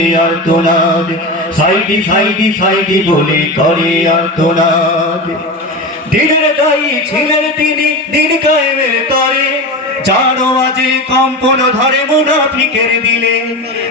আর্তনাদ। সাইডি সাইডি সাইডি বলে করে আর্তনাদ। দিনের দায়ী ছিলেন তিনি, দিন কায়েমের তরে। জানো আজে কম্পন ধরে মুনাফিকের দিলে।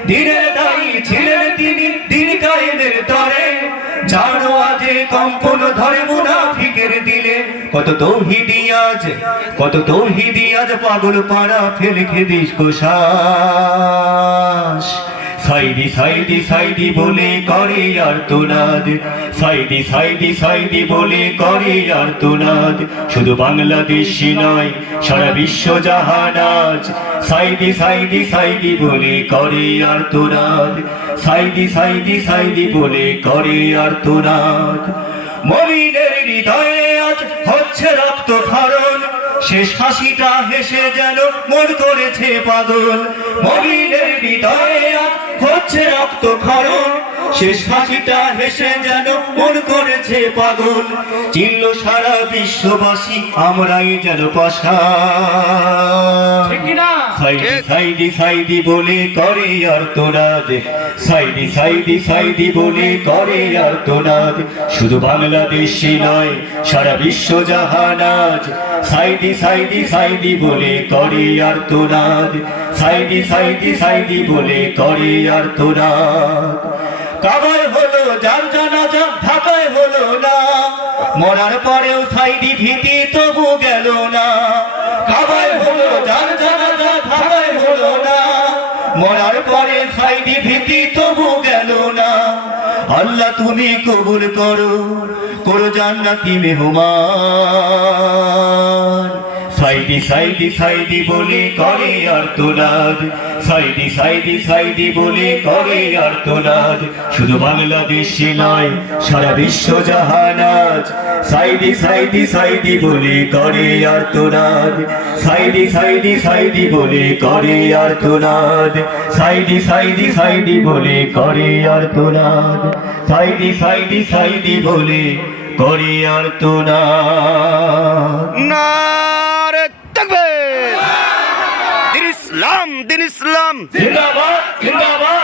দিনের দায়ী ছিলেন তিনি, দিন কায়েমের তরে। জানো আজে কম্পন ধরে মুনাফিকের দিলে। কত তৌহিদি আজ, কত তৌহিদি আজ পাগল পাড়া ফেলে খেদিস কোষাস সাইদি সাইদি সাইদি বলে করে আর তোনাদ সাইদি সাইদি সাইদি বলে করে আর তোনাদ শুধু বাংলাদেশি নয়, সারা বিশ্ব জাহানাজ সাইদি সাইদি সাইদি বলে করে আর তোনাদ সাইদি সাইদি সাইদি বলে করে আর তোনাদ মলিনের হৃদয়ে আজ হচ্ছে রক্ত ক্ষরণ শেষ হাসিটা হেসে যেন মন করেছে পাগল। মলিনের হৃদয়ে রক্ত খরণ শেষ হাসিটা হেসে যেন মন করেছে পাগল। চিনল সারা বিশ্ববাসী, আমরাই যেন পাশা। সাইদি সাইদি সাইদি বলে করে আর তোরাদ সাইদি সাইদি সাইদি বলে করে আর তোরাদ শুধু বাংলাদেশি নয়, সারা বিশ্ব জাহানাজ। সাইদি সাইদি সাইদি বলে করে আর তোরাদ সাইদি সাইদি সাইদি বলে করে আর তোরাদ কাবায় হলো, যার জানাজা ঢাকায় হলো না। মরার পরেও সাইডি ভীতি তবু গেল না। মরার পরে সাইডি ভীতি তবু গেল না। আল্লাহ তুমি কবুল করো করো জান্নাতি মেহমান। সাইদি সাইদি সাইদি বলে করে আর তোলাদ সাইদি সাইদি সাইডি বলে করে আর তোলাদ শুধু বাংলাদেশে নয় সারা বিশ্ব জাহানাজ সাইদি সাইদি সাইদি বলে করে আর তোলাদ সাইদি সাইদি সাইডি বলে করে আর তোলাদ সাইদি সাইদি সাইদি বলে করে আর তোলাদ সাইদি সাইদি সাইদি বলে করে আর তোলাদ নারে তাকবীর দিন ইসলাম দিন ইসলাম। জিন্দাবাদ জিন্দাবাদ।